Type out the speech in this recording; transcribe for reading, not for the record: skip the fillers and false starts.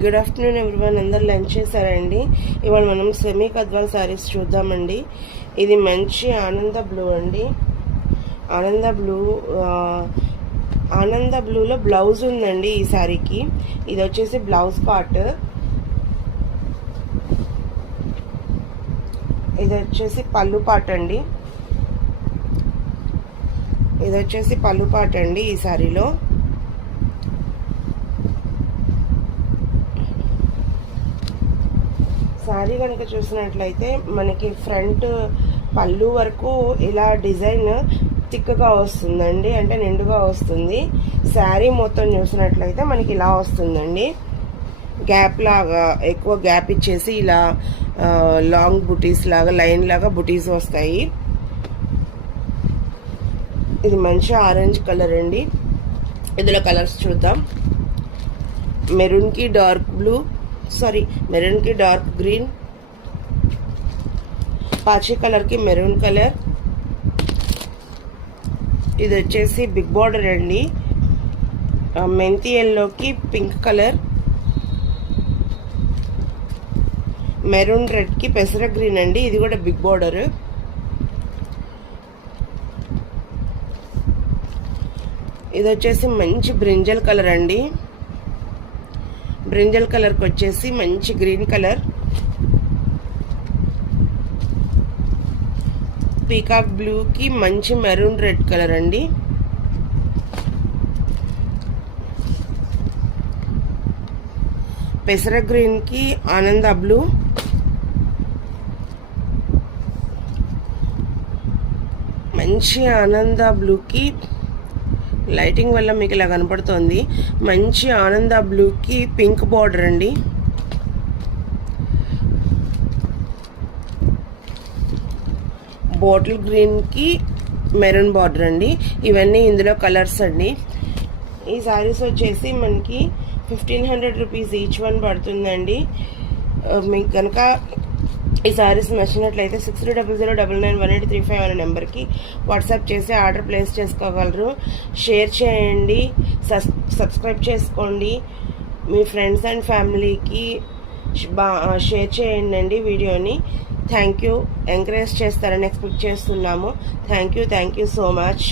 Good afternoon everyone. అందరు lunch చేశారండి. ఇవాళ మనం సెమీ గద్వాల్ శారీస్ చూద్దామండి. ఇది మంచి ఆనంద బ్లూ అండి. ఆనంద బ్లూలో బ్లౌజ్ ఉందండి ఈ శారీకి. ఇది వచ్చేసి బ్లౌజ్ పార్ట్. ఇది వచ్చేసి పళ్ళు పార్ట్ అండి. ఇది వచ్చేసి పళ్ళు పార్ట్ అండి ఈ శారీలో. శారీ కనుక చూసినట్లయితే మనకి ఫ్రంట్ పళ్ళు వరకు ఇలా డిజైన్ థిక్గా వస్తుందండి, అంటే నిండుగా వస్తుంది. శారీ మొత్తం చూసినట్లయితే మనకి ఇలా వస్తుందండి. గ్యాప్ లాగా ఎక్కువ గ్యాప్ ఇచ్చేసి ఇలా లాంగ్ బుటీస్ లాగా లైన్ లాగా బుటీస్ వస్తాయి. ఇది మంచి ఆరెంజ్ కలర్ అండి. ఇందులో కలర్స్ చూద్దాం. మెరూన్కి డార్క్ బ్లూ, మెరూన్కి డార్క్ గ్రీన్, పాచి కలర్కి మెరూన్ కలర్. ఇది వచ్చేసి బిగ్ బార్డర్ అండి. మెంతి ఎల్లోకి పింక్ కలర్, మెరూన్ రెడ్కి పెసర గ్రీన్ అండి. ఇది కూడా బిగ్ బార్డర్. ఇది వచ్చేసి మంచి బ్రింజల్ కలర్ అండి. బ్రింజల్ కలర్కి వచ్చేసి మంచి గ్రీన్ కలర్, పీకాక్ బ్లూకి మంచి మెరూన్ రెడ్ కలర్ అండి. పెసర గ్రీన్కి ఆనంద బ్లూ, మంచి ఆనంద బ్లూకి లైటింగ్ వల్ల మీకు ఇలా కనపడుతుంది. మంచి ఆనంద బ్లూకి పింక్ బార్డర్ అండి. బాటిల్ గ్రీన్కి మెరూన్ బార్డర్ అండి. ఇవన్నీ ఇందులో కలర్స్ అండి. ఈ శారీస్ వచ్చేసి మనకి 1500 రూపీస్ ఈచ్ వన్ పడుతుందండి. మీకు కనుక ఈ శారీస్ నచ్చినట్లయితే 6300991835 అనే నెంబర్కి వాట్సాప్ చేసి ఆర్డర్ ప్లేస్ చేసుకోగలరు. షేర్ చేయండి, సబ్స్క్రైబ్ చేసుకోండి. మీ ఫ్రెండ్స్ అండ్ ఫ్యామిలీకి షేర్ చేయండి వీడియోని. Thank you. ఎంకరేజ్ చేస్తారని ఎక్స్పెక్ట్ చేస్తున్నాము. Thank you so much.